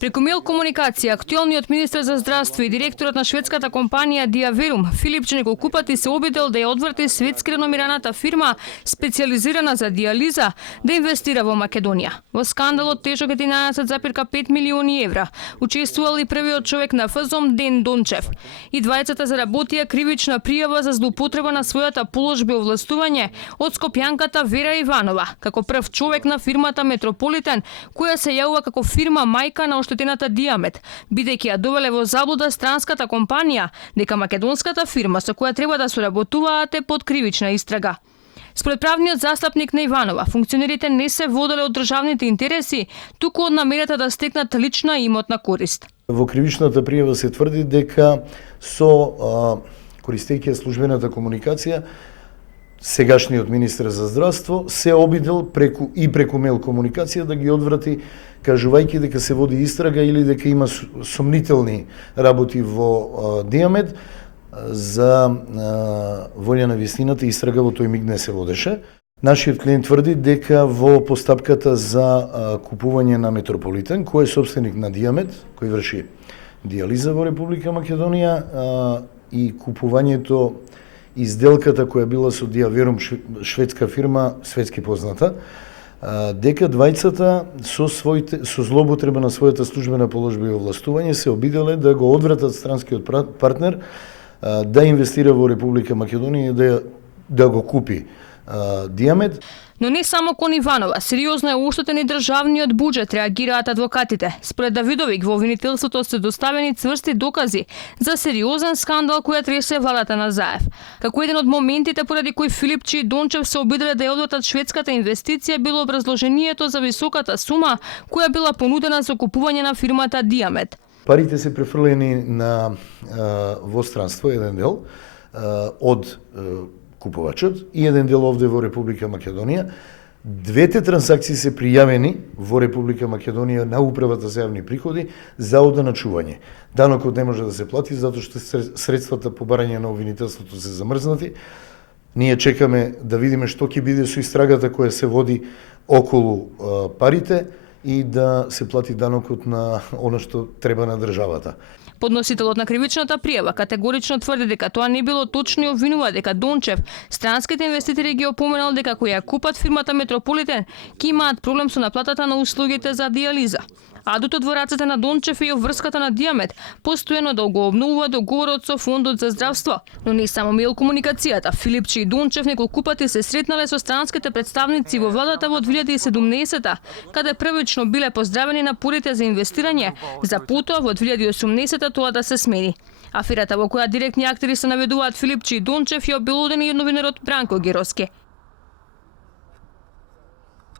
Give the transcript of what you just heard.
Преку мејл комуникација, актуелниот министер за здравство и директорот на шведската компанија Diaverum, Филипче неколку пати се обидел да ја одврати светски реномираната фирма, специјализирана за дијализа, да инвестира во Македонија. Во скандалот тежок 11,5 милиони евра учествувал и првиот човек на ФЗОМ Ден Дончев. И двајцата заработија кривична пријава за злоупотреба на својата положба и овластување од скопјанката Вера Иванова, како прв човек на фирмата Метрополитен, која се јавува како фирма мајка на оштетената Диамет, бидејќи ја довеле во заблуда странската компанија дека македонската фирма со која треба да соработуваат е под кривична истрага. Според правниот застапник на Иванова, функционерите не се воделе од државните интереси, туку од намерата да стекнат лична и имотна корист. Во кривичната пријава се тврди дека со користејќи службената комуникација, сегашниот министер за здравство се обидел преку мејл комуникација да ги одврати, кажувајќи дека се води истрага или дека има сомнителни работи во Диамет. За волја на вистината истрага во тој миг не се водеше. Нашиот клиент тврди дека во постапката за купување на Метрополитен, кој е собственик на Диамет, кој врши дијализа во Република Македонија, и купувањето изделката која била со Diaverum, шведска фирма, светски позната, дека двајцата со злоупотреба на својата службена положба и овластување се обиделе да го одвратат странскиот партнер да инвестира во Република Македонија и да го купи Диамет. Но не само кон Иванова, сериозно е оштетен и државниот буџет, реагираат адвокатите. Според Давидовик, во обвинителството се доставени цврсти докази за сериозен скандал која тресе владата на Заев. Како еден од моментите поради кои Филипче и Дончев се обиделе да ја одвратат шведската инвестиција било образложението за високата сума која била понудена за купување на фирмата Диамет. Парите се префрлени во странство, еден дел од купувачот и еден дел овде во Република Македонија. Двете трансакции се пријавени во Република Македонија на Управата за јавни приходи за одначување. Данокот не може да се плати затоа што средствата по барање на обвинителството се замрзнати. Ние чекаме да видиме што ќе биде со истрагата која се води околу парите и да се плати данокот на она што треба на државата. Подносителот на кривичната пријава категорично тврди дека тоа не било точно и обвинува дека Дончев, странските инвеститори ги опоменал дека кои ја купат фирмата Метрополитен, ќе имаат проблем со наплатата на услугите за дијализа. Адутот во рацете на Дончев и врската на Диамет постојано да го обновува договорот со Фондот за здравство. Но не само мејл комуникацијата, Филипче и Дончев неколку пати се сретнале со странските представници во владата во 2017-та, каде првично биле поздравени напорите за инвестирање, за потоа во 2018-та тоа да се смени. Аферата во која директни актери се наведуваат Филипче и Дончев ја обелодени и новинарот Бранко Героски.